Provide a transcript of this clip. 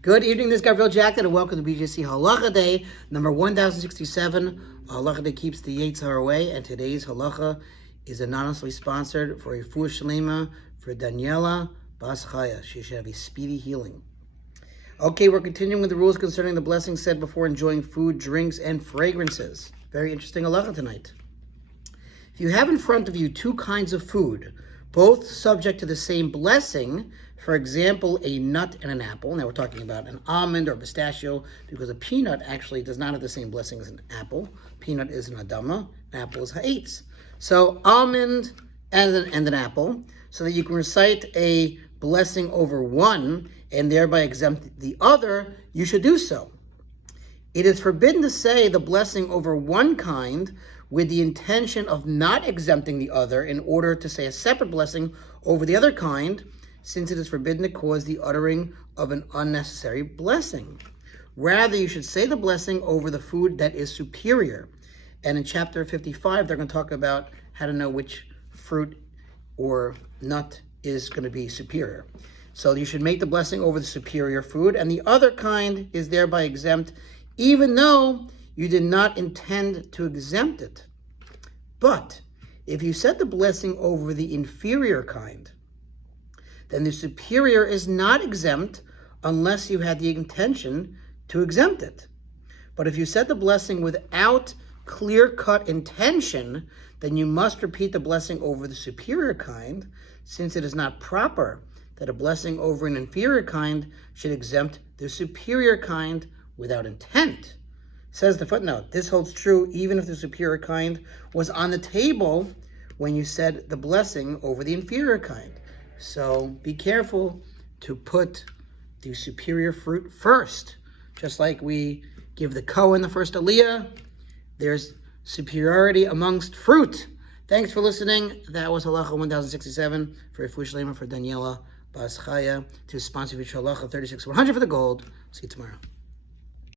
Good evening, this is Gavriel Jacknin, and welcome to BJC Halacha A, number 1067. Halacha A keeps the Yetzer Hara Away, and today's Halacha is anonymously sponsored for a Refuah Shlema for Daniela Bas Chaya. She should have a speedy healing. Okay, we're continuing with the rules concerning the blessings said before enjoying food, drinks, and fragrances. Very interesting Halacha tonight. If you have in front of you two kinds of food, both subject to the same blessing, for example, a nut and an apple. Now we're talking about an almond or pistachio, because a peanut actually does not have the same blessing as an apple. Peanut is an adama, an apple is ha'etz. So almond and an apple, so that you can recite a blessing over one and thereby exempt the other, you should do so. It is forbidden to say the blessing over one kind with the intention of not exempting the other in order to say a separate blessing over the other kind, since it is forbidden to cause the uttering of an unnecessary blessing. Rather, you should say the blessing over the food that is superior. And in chapter 55, they're going to talk about how to know which fruit or nut is going to be superior. So you should make the blessing over the superior food, and the other kind is thereby exempt, even though you did not intend to exempt it. But if you said the blessing over the inferior kind, then the superior is not exempt unless you had the intention to exempt it. But if you said the blessing without clear-cut intention, then you must repeat the blessing over the superior kind, since it is not proper that a blessing over an inferior kind should exempt the superior kind without intent. Says the footnote, this holds true even if the superior kind was on the table when you said the blessing over the inferior kind. So be careful to put the superior fruit first. Just like we give the Kohen the first aliyah, there's superiority amongst fruit. Thanks for listening. That was Halacha 1067 for Refuah Shlema for Daniela Bas Chaya, to sponsor Halacha 36-100 for the gold. See you tomorrow.